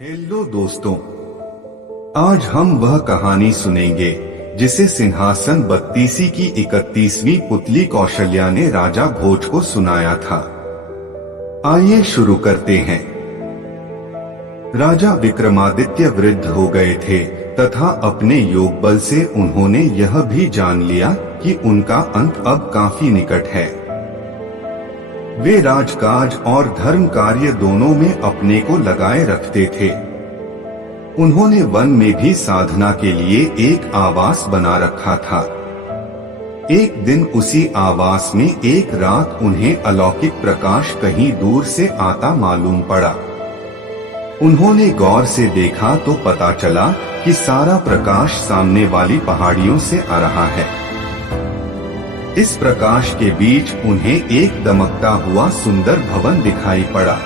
Hello दोस्तों, आज हम वह कहानी सुनेंगे जिसे सिंहासन बत्तीसी की 31वीं पुतली कौशल्या ने राजा भोज को सुनाया था। आइए शुरू करते हैं। राजा विक्रमादित्य वृद्ध हो गए थे तथा अपने योग बल से उन्होंने यह भी जान लिया कि उनका अंत अब काफी निकट है। वे राजकाज और धर्म कार्य दोनों में अपने को लगाए रखते थे। उन्होंने वन में भी साधना के लिए एक आवास बना रखा था। एक दिन उसी आवास में एक रात उन्हें अलौकिक प्रकाश कहीं दूर से आता मालूम पड़ा। उन्होंने गौर से देखा तो पता चला कि सारा प्रकाश सामने वाली पहाड़ियों से आ रहा है। इस प्रकाश के बीच उन्हें एक दमकता हुआ सुंदर भवन दिखाई पड़ा।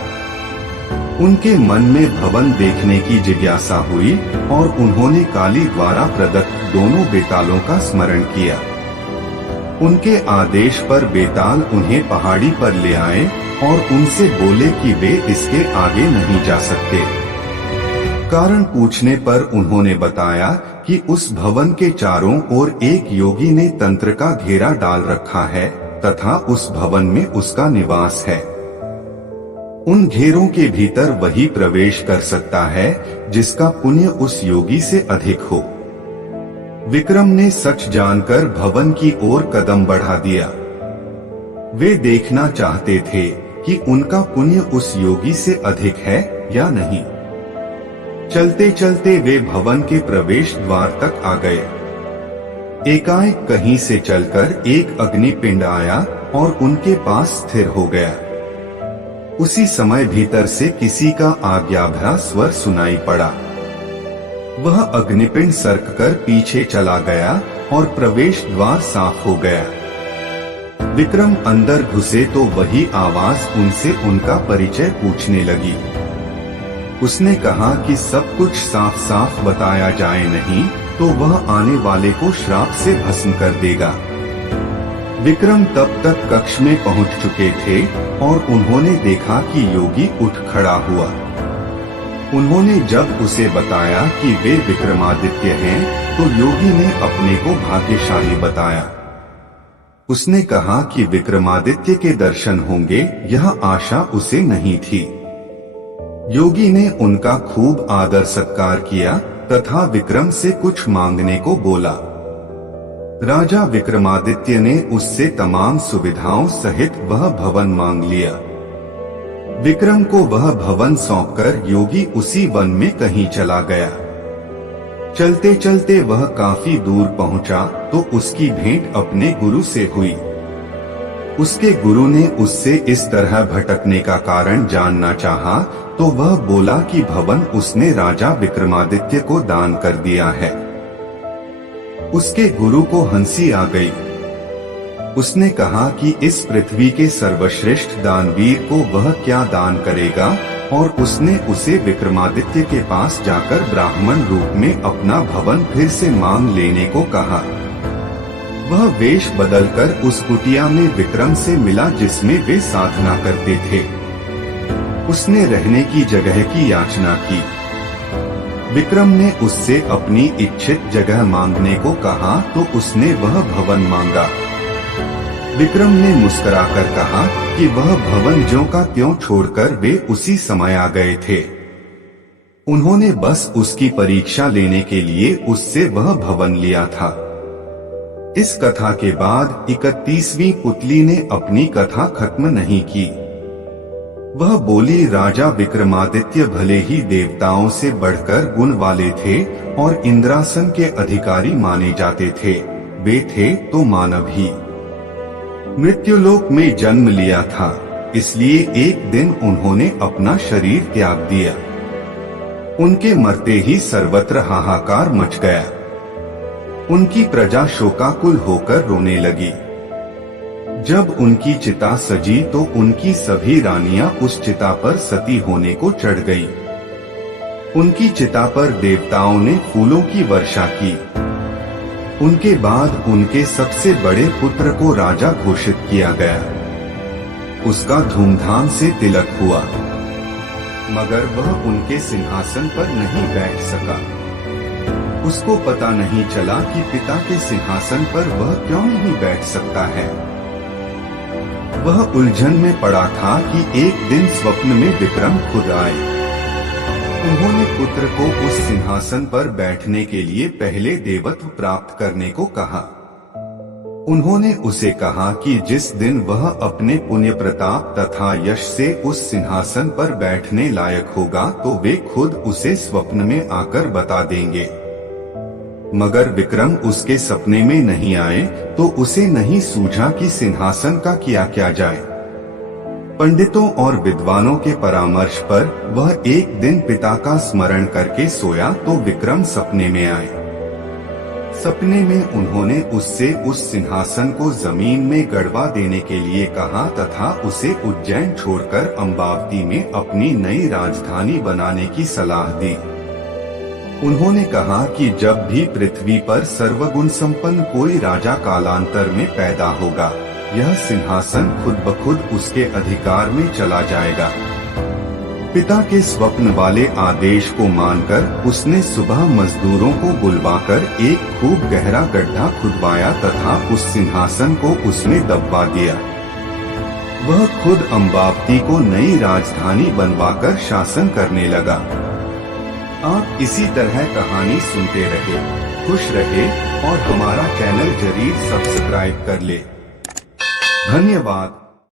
उनके मन में भवन देखने की जिज्ञासा हुई और उन्होंने काली द्वारा प्रदत्त दोनों बेतालों का स्मरण किया। उनके आदेश पर बेताल उन्हें पहाड़ी पर ले आए और उनसे बोले कि वे इसके आगे नहीं जा सकते। कारण पूछने पर उन्होंने बताया कि उस भवन के चारों ओर एक योगी ने तंत्र का घेरा डाल रखा है तथा उस भवन में उसका निवास है। उन घेरों के भीतर वही प्रवेश कर सकता है जिसका पुण्य उस योगी से अधिक हो। विक्रम ने सच जानकर भवन की ओर कदम बढ़ा दिया। वे देखना चाहते थे कि उनका पुण्य उस योगी से अधिक है या नहीं। चलते चलते वे भवन के प्रवेश द्वार तक आ गए। एकाएक कहीं से चलकर एक अग्निपिंड आया और उनके पास स्थिर हो गया। उसी समय भीतर से किसी का आज्ञाभरा स्वर सुनाई पड़ा। वह अग्निपिंड सरककर पीछे चला गया और प्रवेश द्वार साफ हो गया। विक्रम अंदर घुसे तो वही आवाज उनसे उनका परिचय पूछने लगी। उसने कहा कि सब कुछ साफ साफ बताया जाए, नहीं तो वह आने वाले को श्राप से भस्म कर देगा। विक्रम तब तक कक्ष में पहुंच चुके थे और उन्होंने देखा कि योगी उठ खड़ा हुआ। उन्होंने जब उसे बताया कि वे विक्रमादित्य हैं, तो योगी ने अपने को भाग्यशाली बताया। उसने कहा कि विक्रमादित्य के दर्शन होंगे, यह आशा उसे नहीं थी। योगी ने उनका खूब आदर सत्कार किया तथा विक्रम से कुछ मांगने को बोला। राजा विक्रमादित्य ने उससे तमाम सुविधाओं सहित वह भवन मांग लिया। विक्रम को वह भवन सौंपकर योगी उसी वन में कहीं चला गया। चलते चलते वह काफी दूर पहुंचा तो उसकी भेंट अपने गुरु से हुई। उसके गुरु ने उससे इस तरह भटकने का कारण जानना चाहा तो वह बोला कि भवन उसने राजा विक्रमादित्य को दान कर दिया है। उसके गुरु को हंसी आ गई। उसने कहा कि इस पृथ्वी के सर्वश्रेष्ठ दानवीर को वह क्या दान करेगा, और उसने उसे विक्रमादित्य के पास जाकर ब्राह्मण रूप में अपना भवन फिर से मांग लेने को कहा। वह वेश बदलकर उस कुटिया में विक्रम से मिला जिसमें वे साधना करते थे। उसने रहने की जगह की याचना की। विक्रम ने उससे अपनी इच्छित जगह मांगने को कहा तो उसने वह भवन मांगा। विक्रम ने मुस्कुराकर कहा कि वह भवन ज्यों का त्यों छोड़कर वे उसी समय आ गए थे। उन्होंने बस उसकी परीक्षा लेने के लिए उससे वह भवन लिया था। इस कथा के बाद 31वीं पुतली ने अपनी कथा खत्म नहीं की। वह बोली, राजा विक्रमादित्य भले ही देवताओं से बढ़कर गुण वाले थे और इंद्रासन के अधिकारी माने जाते थे, वे थे तो मानव ही। मृत्युलोक में जन्म लिया था, इसलिए एक दिन उन्होंने अपना शरीर त्याग दिया। उनके मरते ही सर्वत्र हाहाकार मच गया। उनकी प्रजा शोकाकुल होकर रोने लगी। जब उनकी चिता सजी तो उनकी सभी रानियां उस चिता पर सती होने को चढ़ गईं। उनकी चिता पर देवताओं ने फूलों की वर्षा की। उनके बाद उनके सबसे बड़े पुत्र को राजा घोषित किया गया। उसका धूमधाम से तिलक हुआ। मगर वह उनके सिंहासन पर नहीं बैठ सका। उसको पता नहीं चला कि पिता के सिंहासन पर वह क्यों नहीं बैठ सकता है। वह उलझन में पड़ा था कि एक दिन स्वप्न में विक्रम खुद आए। उन्होंने पुत्र को उस सिंहासन पर बैठने के लिए पहले देवत्व प्राप्त करने को कहा। उन्होंने उसे कहा कि जिस दिन वह अपने पुण्य प्रताप तथा यश से उस सिंहासन पर बैठने लायक होगा तो वे खुद उसे स्वप्न में आकर बता देंगे। मगर विक्रम उसके सपने में नहीं आए तो उसे नहीं सूझा कि सिंहासन का किया क्या जाए। पंडितों और विद्वानों के परामर्श पर वह एक दिन पिता का स्मरण करके सोया तो विक्रम सपने में आए। सपने में उन्होंने उससे उस सिंहासन को जमीन में गड़वा देने के लिए कहा तथा उसे उज्जैन छोड़कर अम्बावती में अपनी नई राजधानी बनाने की सलाह दी। उन्होंने कहा कि जब भी पृथ्वी पर सर्वगुण संपन्न कोई राजा कालांतर में पैदा होगा, यह सिंहासन खुद ब खुद उसके अधिकार में चला जाएगा। पिता के स्वप्न वाले आदेश को मानकर उसने सुबह मजदूरों को बुलवाकर एक खूब गहरा गड्ढा खुदवाया तथा उस सिंहासन को उसमें दबवा दिया। वह खुद अम्बावती को नई राजधानी बनवाकर शासन करने लगा। आप इसी तरह कहानी सुनते रहे, खुश रहे और हमारा चैनल जरूर सब्सक्राइब कर ले। धन्यवाद।